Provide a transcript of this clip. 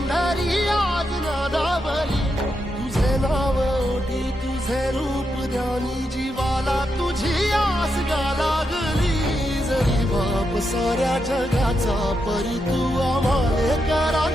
तुझे नाव तुझे रूप द्याणी जीवाला तुझी आस गाला गरी जरी बाप साऱ्या जगाचा परी तू आमदार करा